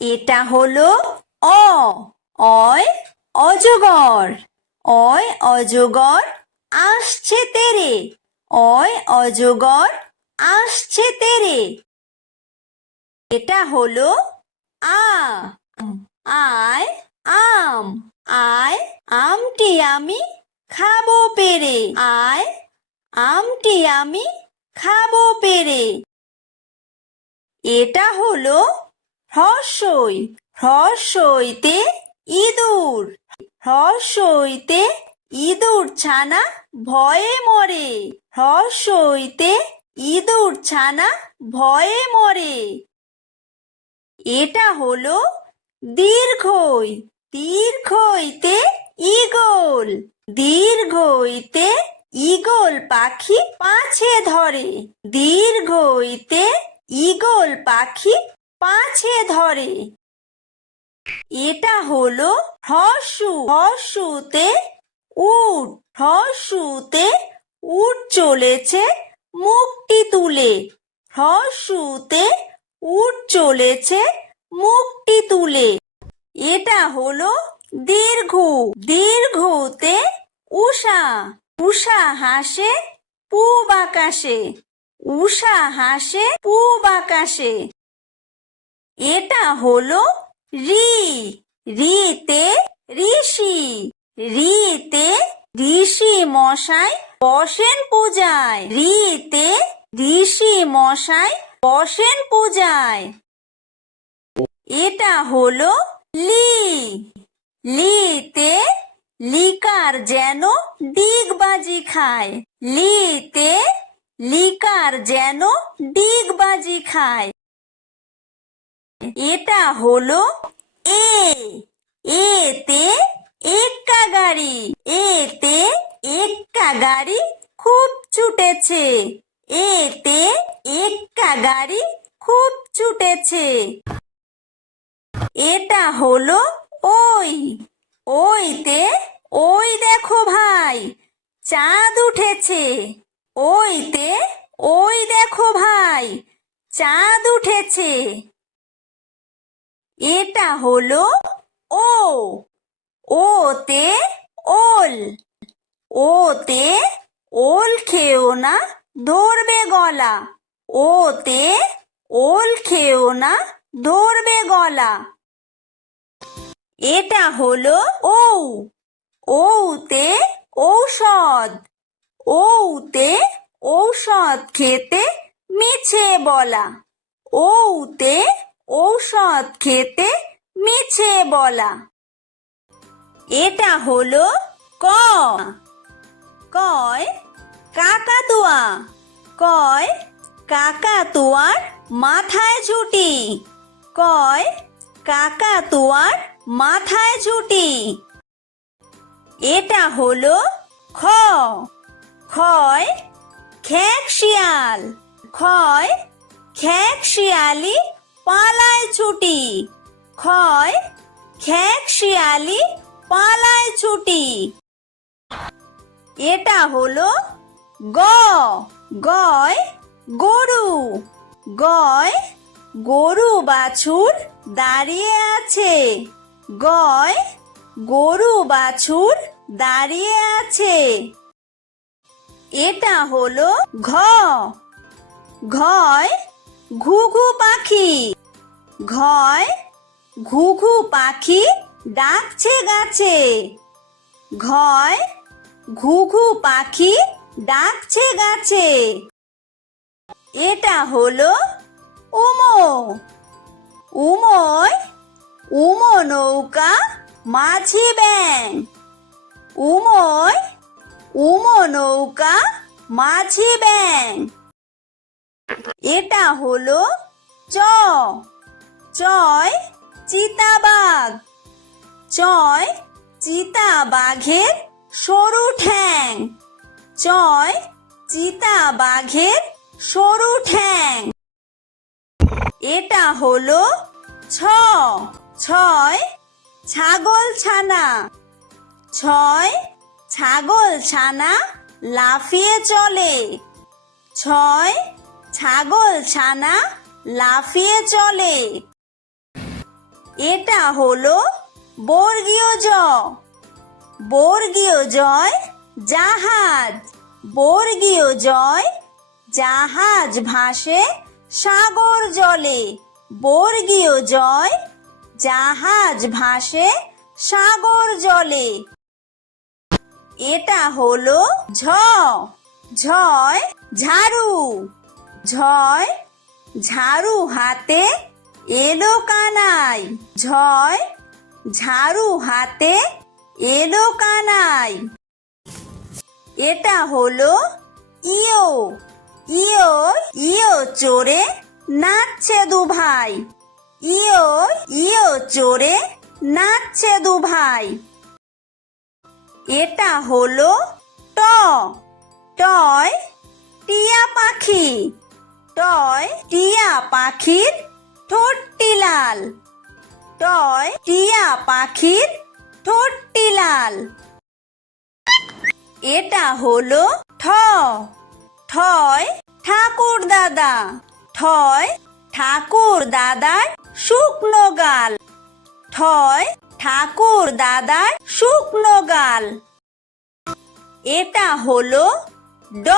এটা হলো অ। অয় অজগর। অয় অজগর আসছে তেরে। অয় অজগর আসছে তেরে। এটা হলো আ। আয় আম। আয় আমটি আমি খাবো পেরে। আয় আমটি আমি খাবো পেরে। এটা হলো হ্রস্বই। হ্রস্বইতে ইঁদুর। হ্রস্বইতে ইঁদুর ছানা ভয়ে মরে। হ্রস্বইতে ইঁদুর ছানা ভয়ে মরে। এটা হলো দীর্ঘই। দীর্ঘইতে ঈগল। দীর্ঘইতে ঈগল পাখি পাছে ধরে। দীর্ঘইতে ঈগল পাখি পাছে ধরে। এটা হলো হ্রস্ব। হ্রস্বতে উট। হ্রস্বতে উট চলেছে মুখটি তুলে। হ্রস্বতে উট চলেছে মুখটি তুলে। এটা হলো দীর্ঘ। দীর্ঘতে উষা। উষা হাসে পূব আকাশে। উষা হাসে পূব আকাশে। এটা হলো রি। রিতে ঋষি। রিতে ঋষি মশাই বসেন পূজায়। রিতে ঋষি মশাই বসেন পূজায়। এটা হলো লি। লিতে লিকার যেন ডিগবাজি খায়। লিতে লিকার যেন ডিগবাজি খায়। এটা হলো এ। এতে এক্কা গাড়ি। এতে এক্কা গাড়ি খুব ছুটেছে। এতে এক্কা গাড়ি খুব ছুটেছে। এটা হলো ওই। ওইতে ওই দেখো ভাই চাঁদ উঠেছে। ওইতে ওই দেখো ভাই চাঁদ উঠেছে। এটা হলো ও। ওতে ওল। ওতে ওল খেও না ধরবে গলা। ওতে ওল খেও না ধরবে গলা। এটা হলো ঔ। ঔতে ঔষধ। ঔতে ঔষধ খেতে মিছে বলা। ঔতে ঔষধ খেতে মিছে বলা। এটা হলো ক। কয় কাকাতুয়া। কয় কাকাতুয়ার মাথায় ঝুঁটি। কয় কাকাতুয়ার মাথায় ঝুঁটি। এটা হলো খ। খয় খেক শিয়াল। খয় খেক শিয়ালি পালায় ছুটি। খয় খেক শিয়ালি পালায় ছুটি। এটা হলো গ। গয় গরু। গয় গরু বাছুর দাঁড়িয়ে আছে। গয় গরু বাছুর দাঁড়িয়ে আছে। এটা হলো ঘ। ঘয় ঘুঘু পাখি। ঘয় ঘুঘু পাখি ডাকছে গাছে। ঘয় ঘুঘু পাখি ডাকছে গাছে। এটা হলো উমো। উমোয় উমো নৌকা মাঝি ব্যাং। উমোয় উমো নৌকা মাঝি ব্যাং। এটা হলো চ। চয় চিতাবাঘ। চয় চিতাবাঘের সরু ঠ্যাং। চয় চিতাবাঘের সরু ঠ্যাং। এটা হলো ছ। ছয় ছাগল ছানা। ছয় ছাগল ছানা লাফিয়ে চলে। ছয় ছাগল ছানা লাফিয়ে চলে। এটা হলো বর্গীয় জ। বর্গীয় জয় জাহাজ। বর্গীয় জয় জাহাজ ভাসে সাগর জলে। বর্গীয় জয় জাহাজ ভাসে সাগর জলে। এটা হলো ঝ। ঝয় ঝাড়ু। ঝয় ঝাড়ু হাতে এলো কানাই। ঝয় ঝাড়ু হাতে এলো কানাই। এটা হলো ইয়ো। ইয়ো ইয়ো চড়ে নাচছে দুভাই। ইয়ো ইয়ো চড়ে নাচছে দুভাই। এটা হলো ট। টয় টিয়া পাখি। টয় টিয়া পাখির ঠোঁটটি লাল। টয় টিয়া পাখির ঠোঁটটি লাল। এটা হলো ঠ। ঠয় ঠাকুর দাদা। ঠয় ঠাকুর দাদার শুকনো গাল। ঠয় ঠাকুর দাদার শুকনো গাল। এটা হলো ড।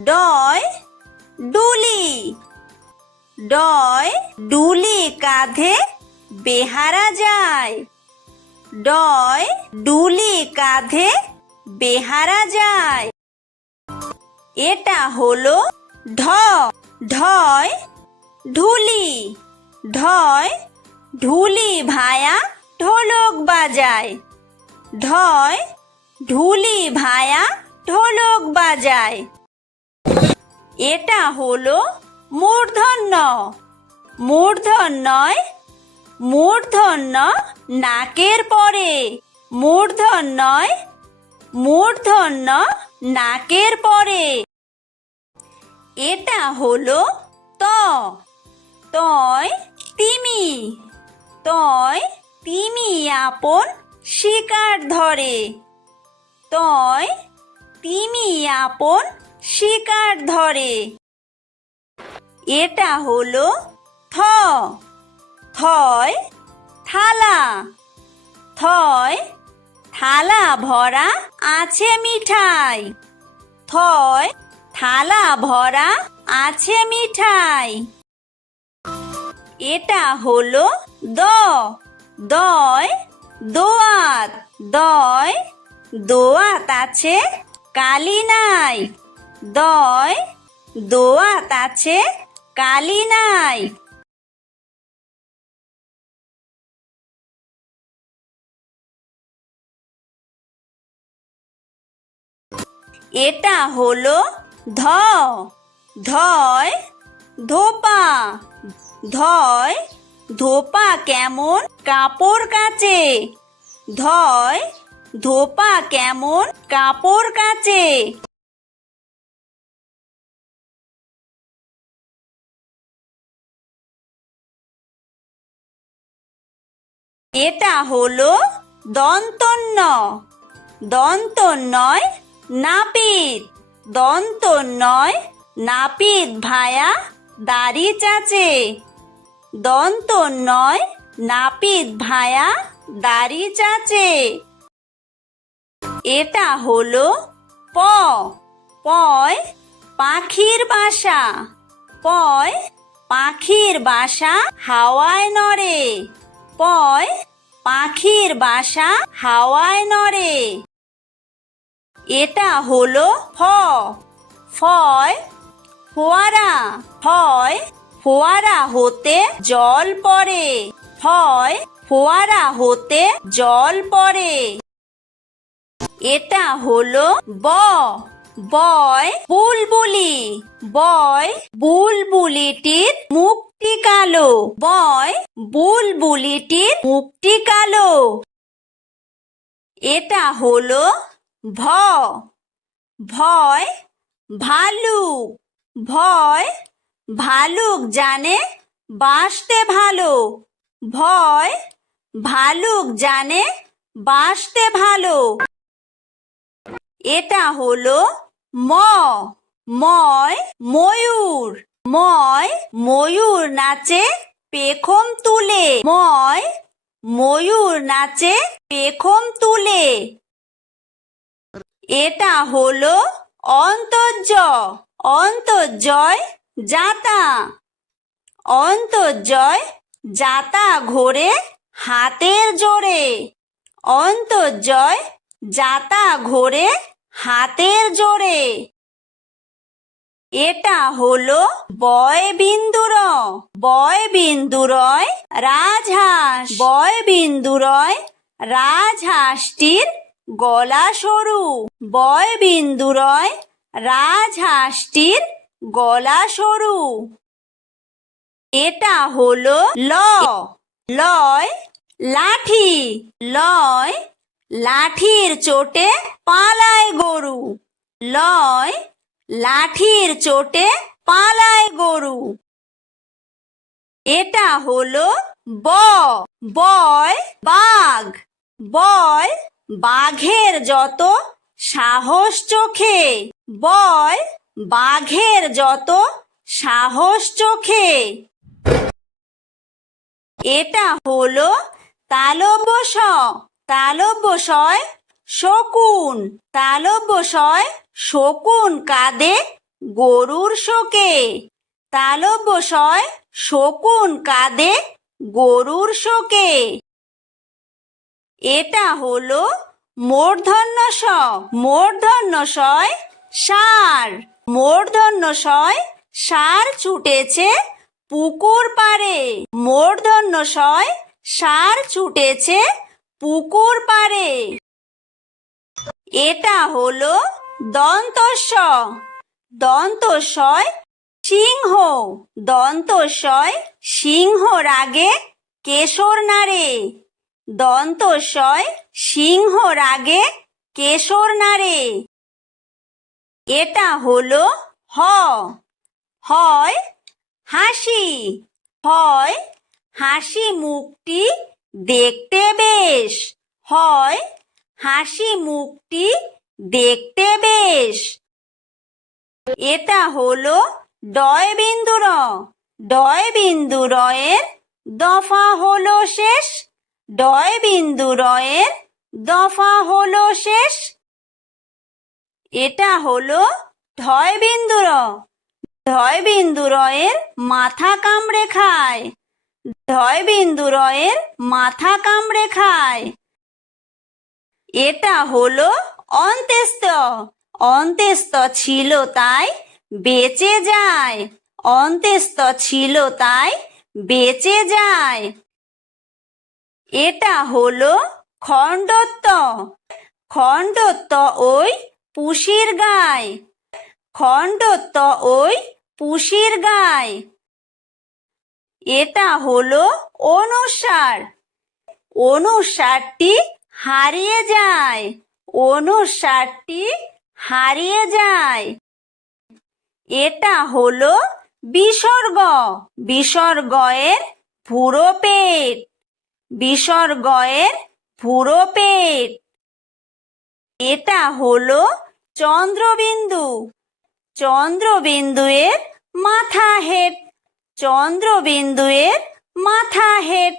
ডয় ডুলি। ডয় ডুলি কাঁধে বেহারা যায়। ডয় ডুলি কাঁধে বেহারা যায়। এটা হলো ঢ। ঢয় ঢুলি। ঢয় ঢুলি ভায়া ঢোলক বাজায়। ঢয় ঢুলি ভায়া ঢোলক বাজায়। এটা হলো মূর্ধন্য। মূর্ধন্যয় মূর্ধন্য নাকের পরে। মূর্ধন্যয় মূর্ধন্য নাকের পরে। এটা হলো ত। তয় তিমি। তয় তিমি আপন শিকার ধরে। তয় তিমি আপন শিকার ধরে। এটা হলো থ। থয় থালা। থয় থালা ভরা আছে মিঠাই। থয় থালা ভরা আছে মিঠাই। এটা হলো দ। দয় দোয়াত। দয় দোয়াত আছে কালি নাই। দয় দোয়াত আছে কালি নাই। এটা হলো ধ। ধয় ধোপা। ধয় ধোপা কেমন কাপড় কাচে। ধয় ধোপা কেমন কাপড় কাচে। এটা হলো দন্তন্য। দন্তন্যয় নাপিত। দন্তন্যয় নাপিত ভায়া দাড়ি চাচে। দন্তন্যয় নাপিত ভায়া দাড়ি চাচে। এটা হলো প। পয় পাখির বাসা। পয় পাখির বাসা হাওয়ায় নড়ে। পয় পাখির বাসা হাওয়ায় নড়ে। এটা হলো ফ। ফয় ফোয়ারা। ফয় ফোয়ারা হতে জল পড়ে। ফয় ফোয়ারা হতে জল পড়ে। এটা হলো ব। বয় বুলবুলি। বয় বুলবুলিটির মুখটি কালো। বয় বুলবুলিটির মুখটি কালো। এটা হলো ভ। ভয় ভালুক। ভয় ভালুক জানে বাসতে ভালো। ভয় ভালুক জানে বাসতে ভালো। এটা হলো ম। ময় ময়ূর। ময় ময়ূর নাচে পেখম তুলে। ময় ময়ূর নাচে পেখম তুলে। এটা হলো অন্তর্য। অন্তর্জয় যাতা। অন্তর্জয় যাতা ঘোরে হাতের জোরে। অন্তর্জয় যাতা ঘোরে হাতের জোরে। এটা হলো বয় বিন্দুর। বয় বিন্দুরয় রাজহাঁস। বয় বিন্দুরয় রাজহাঁসটির গলা সরু। বয় বিন্দুরয় রাজহাঁসটির গলা সরু। এটা হলো ল। লয় লাঠি। লয় লাঠির চোটে পালায় গরু। লয় লাঠির চোটে পালায় গরু। এটা হলো ব। বয় বাঘ। বয় বাঘের যত সাহস চোখে। বয় বাঘের যত সাহস চোখে। এটা হলো তালব্য শ। তালব্য শয় শকুন। তালব্য শয় শকুন কাঁদে গরুর শোকে। তালব্য শয় শকুন কাঁদে গরুর শোকে। এটা হলো মূর্ধন্য ষ। মূর্ধন্য শয় ষাঁড়। মূর্ধন্য শয় ষাঁড় ছুটেছে পুকুর পাড়ে। মূর্ধন্য শয় ষাঁড় ছুটেছে পুকুর পাড়ে। এটা হলো দন্তস্ব। দন্তস্বয় সিংহ। দন্তস্বয় সিংহ রাগে কেশর নাড়ে। দন্তস্বয় সিংহ রাগে কেশর নাড়ে। এটা হলো হ। হয় হাসি। হয় হাসি মুখটি দেখতে বেশ। হয় হাসি মুখটি দেখতে বেশ। এটা হলো ডয় বিন্দুর। ডয় বিন্দুরয়ের দফা হলো শেষ। ডয় বিন্দুরয়ের দফা হলো শেষ। এটা হলো ঢয় বিন্দুর। ঢয় বিন্দুরয়ের মাথা কামড়ে খায়। ঢয় বিন্দুরয়ের মাথা কামড়ে খায়। এটা হলো অন্ত্যেস্ত। অন্ত্যেস্ত ছিল তাই বেঁচে যায়। অন্ত্যেস্ত ছিল তাই বেঁচে যায়। এটা হলো খণ্ডত্ব। খণ্ডত্ব ওই পুষির গায়। খণ্ডত্ব ওই পুষির গায়। এটা হলো অনুস্বার। অনুস্বারটি হারিয়ে যায়। অনুস্বারটি হারিয়ে যায়। এটা হলো বিসর্গ। বিসর্গয়ের পুরো পেট। বিসর্গয়ের পুরো পেট। এটা হলো চন্দ্রবিন্দু। চন্দ্রবিন্দুয়ের মাথা হেট। চন্দ্রবিন্দুয়ের মাথা হেট।